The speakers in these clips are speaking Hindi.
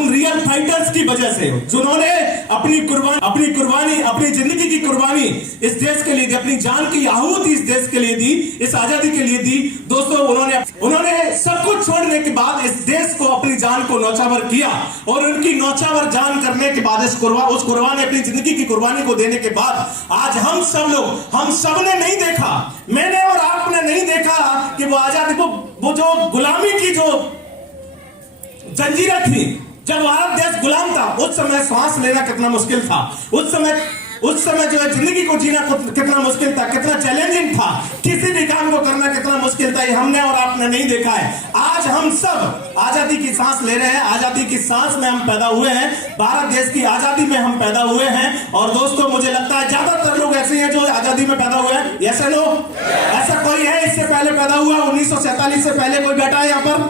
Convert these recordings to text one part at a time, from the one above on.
उन रियल फाइटर्स की वजह से, जिन्होंने अपनी कुर्बानी, अपनी जिंदगी की कुर्बानी इस देश के लिए दी, अपनी जान की आहुति इस देश के लिए दी, इस आजादी के लिए दी। दोस्तों, उन्होंने सब कुछ छोड़ने के बाद इस देश को, अपनी जान को नौछावर किया, और उनकी नौछावर जान करने के बाद उस कुर्बानी, अपनी जिंदगी की कुर्बानी को देने के बाद आज हम सब ने नहीं देखा, मैंने और आपने नहीं देखा कि वो आजादी को, वो जो गुलामी की जो जंजीरें थी, जब भारत देश गुलाम था, उस समय सांस लेना कितना मुश्किल था, उस समय जो है जिंदगी को जीना कितना मुश्किल था, कितना चैलेंजिंग था, किसी भी काम को करना कितना मुश्किल था, ये हमने और आपने नहीं देखा है। आज हम सब आजादी की सांस ले रहे हैं, आजादी की सांस में हम पैदा हुए हैं, भारत देश की आजादी में हम पैदा हुए हैं। और दोस्तों, मुझे लगता है ज्यादातर लोग ऐसे हैं जो आजादी में पैदा हुए हैं। ऐसे लोग, ऐसा कोई है इससे पहले पैदा हुआ? 1947 से पहले कोई बैठा है यहाँ पर?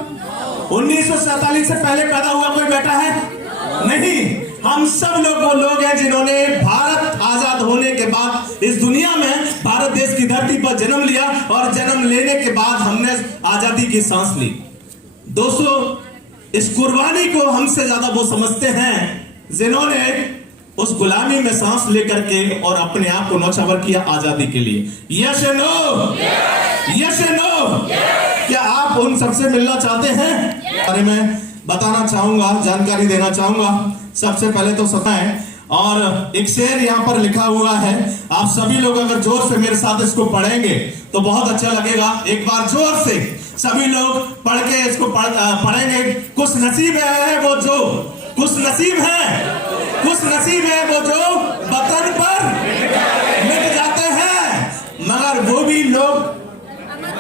1947 से पहले पैदा हुआ कोई बैठा है? नहीं। हम सब लोग वो लोग हैं जिन्होंने भारत आजाद होने के बाद इस दुनिया में, भारत देश की धरती पर जन्म लिया, और जन्म लेने के बाद हमने आजादी की सांस ली। दोस्तों, इस कुर्बानी को हमसे ज्यादा वो समझते हैं जिन्होंने उस गुलामी में सांस लेकर के और अपने आप को नौछावर किया आजादी के लिए। यस या नो? यस या नो? क्या आप उन सबसे मिलना चाहते हैं? अरे मैं बताना चाहूंगा, जानकारी देना चाहूंगा। सबसे पहले तो सुनाएं, और एक शेर यहाँ पर लिखा हुआ है, आप सभी लोग अगर जोर से मेरे साथ इसको पढ़ेंगे तो बहुत अच्छा लगेगा। एक बार जोर से सभी लोग पढ़ के इसको पढ़ेंगे। खुश नसीब है वो जो, खुश नसीब है वो जो वतन पर मिट जाते हैं, मगर वो भी लोग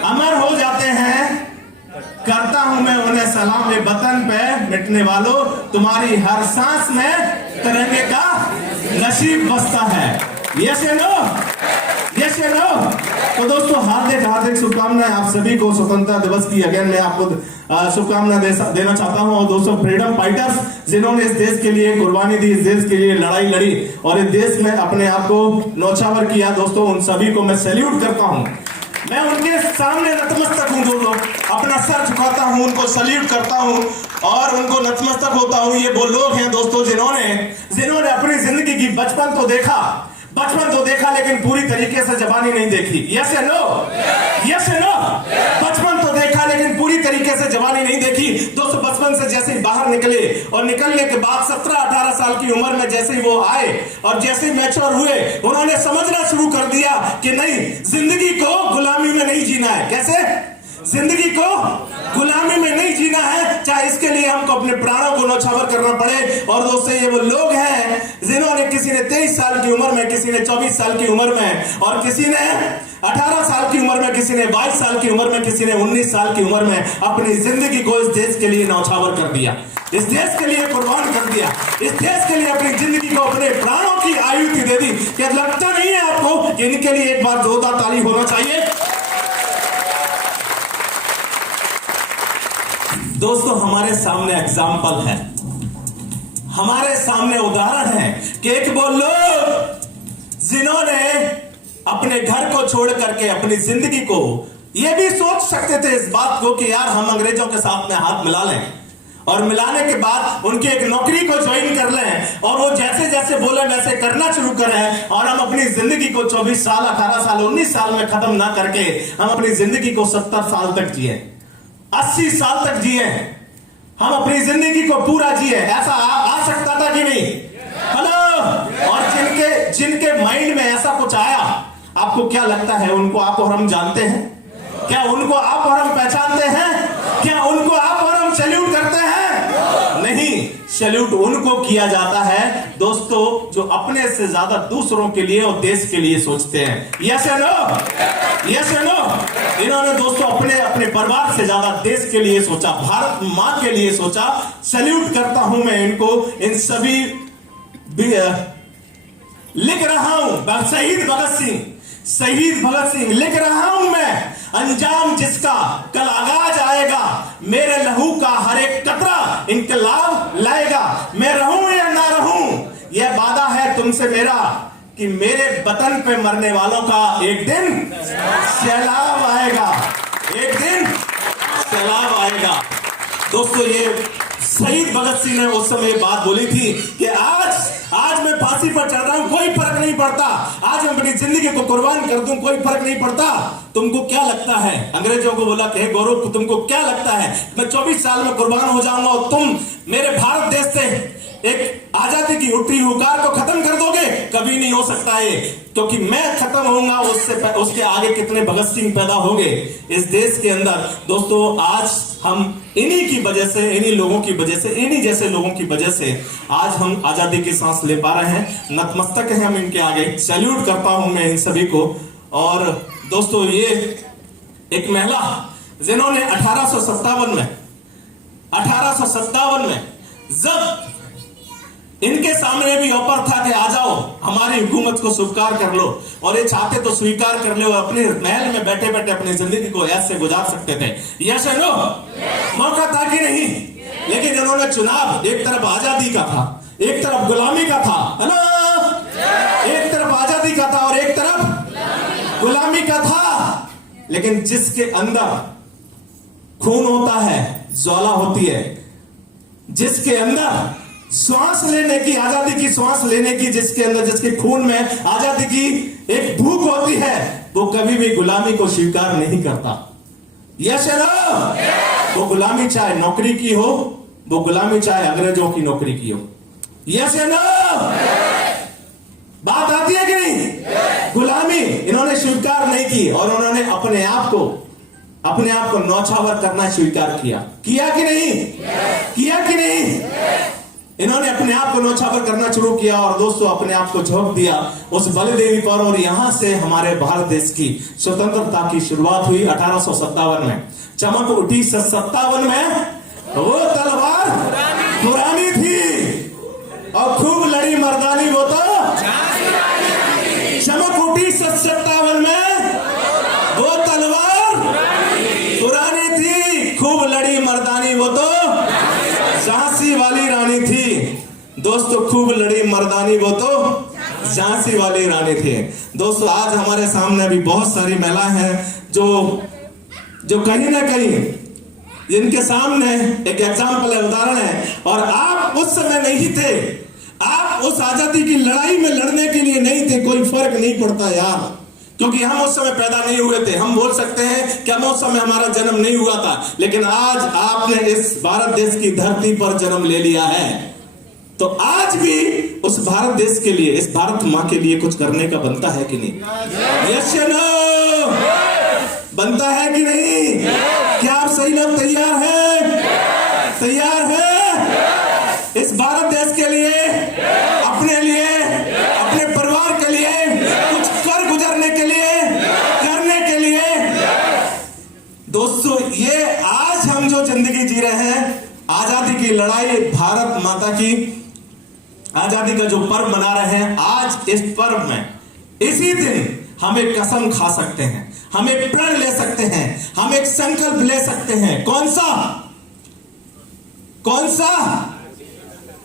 अमर हो जाते हैं। करता हूं मैं उन्हें सलाम, वतन पे मिटने वालों, तुम्हारी हर सांस में तिरंगे का नसीब बसता है। यस या नो? यस या नो? तो दोस्तों, हार्दिक शुभकामनाएं आप सभी को स्वतंत्रता दिवस की। अगेन मैं आपको शुभकामनाएं देना चाहता हूं। और दोस्तों, फ्रीडम फाइटर्स जिन्होंने इस देश के लिए कुर्बानी दी, इस देश के लिए लड़ाई लड़ी और इस देश में अपने आप को नौछावर किया, दोस्तों उन सभी को मैं सैल्यूट करता हूं। मैं उनके सामने नतमस्तक हूं। दोस्तों, अपना सर झुकाता हूं, उनको सैल्यूट करता हूं और उनको नतमस्तक होता हूं। ये वो लोग हैं दोस्तों जिन्होंने अपनी जिंदगी की बचपन तो देखा लेकिन पूरी तरीके से जवानी नहीं देखी। यस या नो? यस या नो? बचपन तो देखा लेकिन पूरी तरीके से जवानी नहीं देखी। दोस्तों, बचपन से जैसे ही बाहर निकले और निकलने के बाद 17-18 साल की उम्र में जैसे ही वो आए और जैसे ही मैच्योर हुए, उन्होंने समझना शुरू कर दिया कि नहीं, जिंदगी को गुलामी में नहीं जीना है। कैसे? जिंदगी को गुलामी में नहीं जीना है, चाहे इसके लिए हमको अपने प्राणों को नौछावर करना पड़े। और दोस्तों, ये वो लोग हैं जिन्होंने, किसी ने 23 साल की उम्र में, किसी ने 24 साल की उम्र में, और किसी ने 18 साल की उम्र में, किसी ने 22 साल की उम्र में, किसी ने 19 साल की उम्र में अपनी जिंदगी को इस देश के लिए नौछावर कर दिया, इस देश के लिए कुर्बान कर दिया, इस देश के लिए अपनी जिंदगी को, अपने प्राणों की आहुति दे दी। क्या लगता नहीं है आपको कि इनके लिए एक बार जोरदार ताली होना चाहिए? दोस्तों, हमारे सामने एग्जाम्पल है, हमारे सामने उदाहरण है कि एक वो लोग जिन्होंने अपने घर को छोड़ करके अपनी जिंदगी को, ये भी सोच सकते थे इस बात को कि यार हम अंग्रेजों के साथ में हाथ मिला लें और मिलाने के बाद उनकी एक नौकरी को ज्वाइन कर लें और वो जैसे जैसे बोले वैसे करना शुरू करें और हम अपनी जिंदगी को 24 साल, 18 साल, 19 साल में खत्म ना करके हम अपनी जिंदगी को 70 साल तक जिए, 80 साल तक जिए, हम अपनी जिंदगी को पूरा जिए। ऐसा आ सकता था कि नहीं? हेलो? और जिनके माइंड में ऐसा कुछ आया, आपको क्या लगता है? उनको आप और हम जानते हैं क्या? उनको आप और हम पहचानते हैं क्या? उनको आप और हम सैल्यूट करते हैं? नहीं, सैल्यूट उनको किया जाता है दोस्तों जो अपने से ज्यादा दूसरों के लिए और देश के लिए सोचते हैं। यस या नो? यस या नो? इन्होंने दोस्तों अपने परिवार से ज्यादा देश के लिए सोचा, भारत मां के लिए सोचा। सैल्यूट करता हूं मैं इनको, इन सभी लिख रहा हूं शहीद भगत सिंह लिख रहा हूं मैं, अंजाम जिसका कल आगाज आएगा, मेरे लहू का हर एक कतरा इंकलाब लाएगा। मैं रहूं या ना रहूं, यह वादा है तुमसे मेरा कि मेरे वतन पे मरने वालों का एक दिन सैलाब आएगा, एक दिन सैलाब आएगा। दोस्तों, ये शहीद भगत सिंह ने उस समय बात बोली थी कि आज मैं फांसी पर चढ़ रहा हूं, कोई फर्क नहीं पड़ता, आज मैं अपनी जिंदगी को कुर्बान कर दूं, कोई फर्क नहीं पड़ता। तुमको क्या लगता है? अंग्रेजों को बोला कि गौरव, तुमको क्या लगता है मैं 24 साल में कुर्बान हो जाऊंगा और तुम मेरे भारत देश से एक आजादी की उठी हुकार को खत्म कर दोगे? कभी नहीं हो सकता है, क्योंकि मैं खत्म होऊंगा, उसके आगे कितने भगत सिंह पैदा होंगे इस देश के अंदर। दोस्तों, आज हम इन्हीं की वजह से, इन्हीं लोगों की वजह से, इन्हीं जैसे लोगों की वजह से आज हम आजादी की सांस ले पा रहे हैं। नतमस्तक है हम इनके आगे, सैल्यूट करता हूं मैं इन सभी को। और दोस्तों, ये एक महिला जिन्होंने 1857 में जब इनके सामने भी ऑफर था कि आ जाओ हमारी हुकूमत को स्वीकार कर लो, और ये चाहते तो स्वीकार कर लो, अपने महल में बैठे बैठे अपनी जिंदगी को ऐसे गुजार सकते थे। यस या नो? मौका था कि नहीं? लेकिन इन्होंने चुनाव, एक तरफ आजादी का था, एक तरफ गुलामी का था, है ना? एक तरफ आजादी का था और एक तरफ गुलामी का था। लेकिन जिसके अंदर खून होता है, ज्वाला होती है, जिसके अंदर श्वास लेने की, आजादी की श्वास लेने की, जिसके अंदर, जिसके खून में आजादी की एक भूख होती है, वो कभी भी गुलामी को स्वीकार नहीं करता। यस या नो? वो गुलामी चाहे नौकरी की हो, वो गुलामी चाहे अंग्रेजों की नौकरी की हो। यस या नो? बात आती है कि नहीं? गुलामी इन्होंने स्वीकार नहीं की और उन्होंने अपने आप को नौछावर करना स्वीकार किया कि नहीं? किया कि नहीं? इन्होंने अपने आप को नौछावर करना शुरू किया और दोस्तों अपने आप को झोंक दिया उस बलिदेवी पर। और यहां से हमारे भारत देश की स्वतंत्रता की शुरुआत हुई 1857 में। चमक उठी 57 में, वो तलवार पुरानी थी और खूब लड़ी मर्दानी, वो तो चमक उठी 57 में, वो तलवार पुरानी थी, खूब लड़ी मर्दानी, वो तो झांसी वाली रानी थी। दोस्तों, खूब लड़ी मर्दानी, वो तो झांसी वाली रानी थी। दोस्तों, आज हमारे सामने भी बहुत सारी महिलाएं हैं जो कहीं ना कहीं, जिनके सामने एक एग्जाम्पल है, उदाहरण है। और आप उस समय नहीं थे, आप उस आजादी की लड़ाई में लड़ने के लिए नहीं थे, कोई फर्क नहीं पड़ता यार, क्योंकि हम उस समय पैदा नहीं हुए थे। हम बोल सकते हैं कि हम उस समय, हमारा जन्म नहीं हुआ था, लेकिन आज आपने इस भारत देश की धरती पर जन्म ले लिया है, तो आज भी उस भारत देश के लिए, इस भारत माँ के लिए कुछ करने का बनता है कि नहीं? यस या नो? बनता है कि नहीं? क्या आप सही लोग तैयार हैं? तैयार हैं इस भारत देश के लिए, अपने लिए, अपने परिवार के लिए कुछ कर गुजरने के लिए, करने के लिए? दोस्तों, ये आज हम जो जिंदगी जी रहे हैं, आजादी की लड़ाई, भारत माता की आजादी का जो पर्व मना रहे हैं, आज इस पर्व में, इसी दिन हम एक कसम खा सकते हैं, हम एक प्रण ले सकते हैं, हम एक संकल्प ले सकते हैं। कौन सा?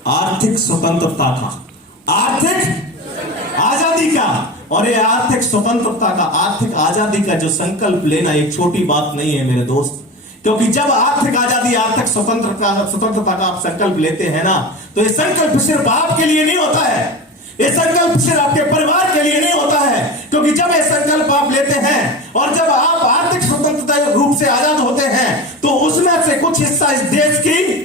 आर्थिक स्वतंत्रता का, आर्थिक आजादी का। और ये आर्थिक स्वतंत्रता का, आर्थिक आजादी का जो संकल्प लेना एक छोटी बात नहीं है मेरे दोस्त, क्योंकि जब आर्थिक आजादी, आर्थिक स्वतंत्रता का आप संकल्प लेते हैं ना, तो ये संकल्प सिर्फ आपके लिए नहीं होता है, ये संकल्प सिर्फ आपके परिवार के लिए नहीं होता है, क्योंकि जब ये संकल्प आप लेते हैं और जब आप आर्थिक स्वतंत्रता रूप से आजाद होते हैं, तो उसमें से कुछ हिस्सा इस देश की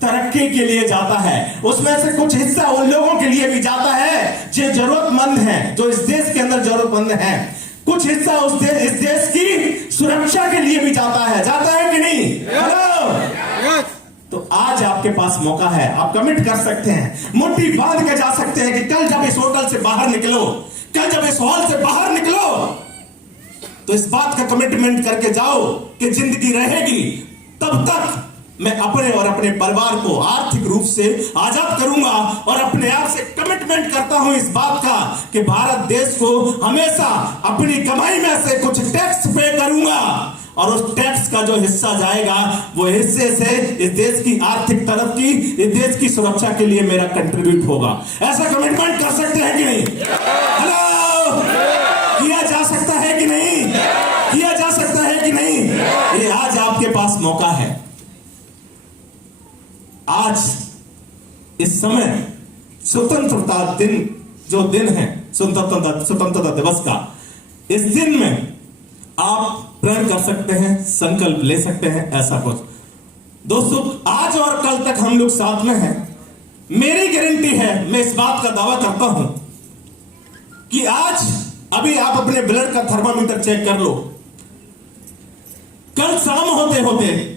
तरक्की के लिए जाता है, उसमें से कुछ हिस्सा उन लोगों के लिए भी जाता है जो जरूरतमंद हैं, जो इस देश के अंदर जरूरतमंद हैं, कुछ हिस्सा इस देश की सुरक्षा के लिए भी जाता है कि नहीं? हेलो? तो आज आपके पास मौका है, आप कमिट कर सकते हैं, मुट्ठी बांध के जा सकते हैं कि कल जब इस होटल से बाहर निकलो, कल जब इस हॉल से बाहर निकलो, तो इस बात का कमिटमेंट करके जाओ कि जिंदगी रहेगी तब तक मैं अपने और अपने परिवार को आर्थिक रूप से आजाद करूंगा। और अपने आप से कमिटमेंट करता हूं इस बात का कि भारत देश को हमेशा अपनी कमाई में से कुछ टैक्स पे करूंगा, और उस टैक्स का जो हिस्सा जाएगा, वो हिस्से से इस देश की आर्थिक तरक्की, इस देश की सुरक्षा के लिए मेरा कंट्रीब्यूट होगा। ऐसा कमिटमेंट कर सकते हैं कि नहीं? हेलो? किया जा सकता है कि नहीं? किया जा सकता है कि नहीं? ये आज आपके पास मौका है। आज इस समय स्वतंत्रता दिन जो दिन है स्वतंत्रता दिवस का, इस दिन में आप प्रण कर सकते हैं, संकल्प ले सकते हैं ऐसा कुछ। दोस्तों, आज और कल तक हम लोग साथ में हैं। मेरी गारंटी है, मैं इस बात का दावा करता हूं कि आज अभी आप अपने ब्लड का थर्मामीटर चेक कर लो, कल शाम होते होते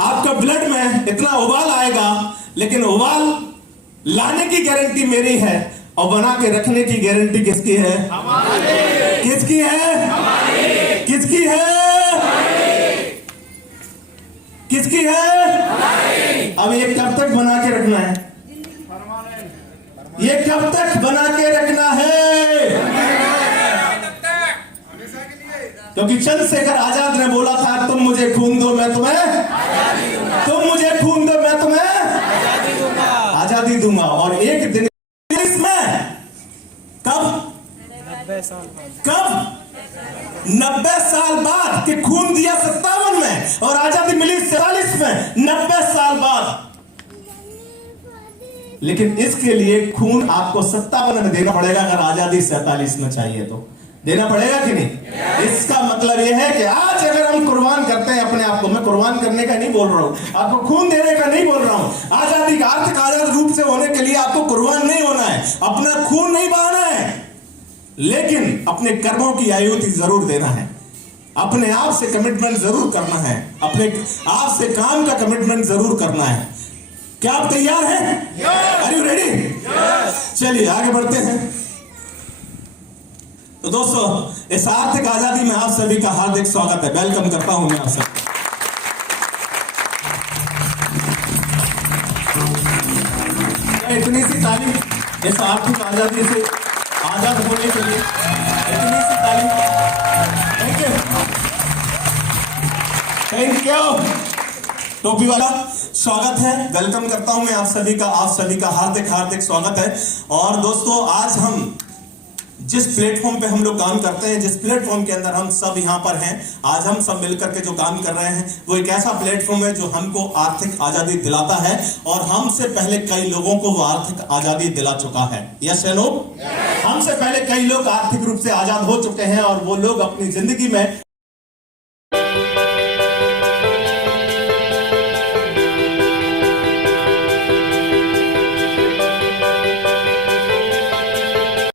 आपका ब्लड में इतना उबाल आएगा, लेकिन उबाल लाने की गारंटी मेरी है और बना के रखने की गारंटी किसकी है? हमारी। किसकी है? हमारी। किसकी है? हमारी। किसकी है? हमारी। अब ये कब तक बना के रखना है? ये कब तक बना के रखना है? क्योंकि चंद्रशेखर आजाद ने बोला था, तुम मुझे खून दो मैं तुम्हें, तुम मुझे खून दो मैं तुम्हें आजादी दूंगा। और एक दिन इसमें कब 90 साल बाद कि खून दिया 57 में और आजादी मिली 47 में, 90 साल बाद। लेकिन इसके लिए खून आपको 57 में देना पड़ेगा, अगर आजादी 47 में चाहिए तो देना पड़ेगा कि नहीं? इसका मतलब यह है कि आज अगर हम कुर्बान करते हैं अपने आप को, मैं कुर्बान करने का नहीं बोल रहा हूं, आपको खून देने का नहीं बोल रहा हूं, आजादी का आर्थिक आजाद रूप से होने के लिए आपको कुर्बान नहीं होना है, अपना खून नहीं बहाना है, लेकिन अपने कर्मों की आहुति जरूर देना है, अपने आप से कमिटमेंट जरूर करना है, अपने आप से काम का कमिटमेंट जरूर करना है। क्या आप तैयार हैं? Are you ready? चलिए आगे बढ़ते हैं। तो दोस्तों, इस आर्थिक आजादी में आप सभी का हार्दिक स्वागत है, वेलकम करता हूं मैं आप सब। इतनी सी तारीफ इस आर्थिक आजादी से आजाद होने के लिए, इतनी सी तारीफ। Thank you, thank you. टोपी वाला स्वागत है, वेलकम करता हूं मैं आप सभी का हार्दिक स्वागत है। और दोस्तों, आज हम जिस प्लेटफॉर्म पे हम लोग काम करते हैं, जिस प्लेटफॉर्म के अंदर हम सब यहाँ पर हैं, आज हम सब मिलकर के जो काम कर रहे हैं, वो एक ऐसा प्लेटफॉर्म है जो हमको आर्थिक आजादी दिलाता है, और हमसे पहले कई लोगों को वो आर्थिक आजादी दिला चुका है। यस या नो? हमसे पहले कई लोग आर्थिक रूप से आजाद हो चुके हैं और वो लोग अपनी जिंदगी में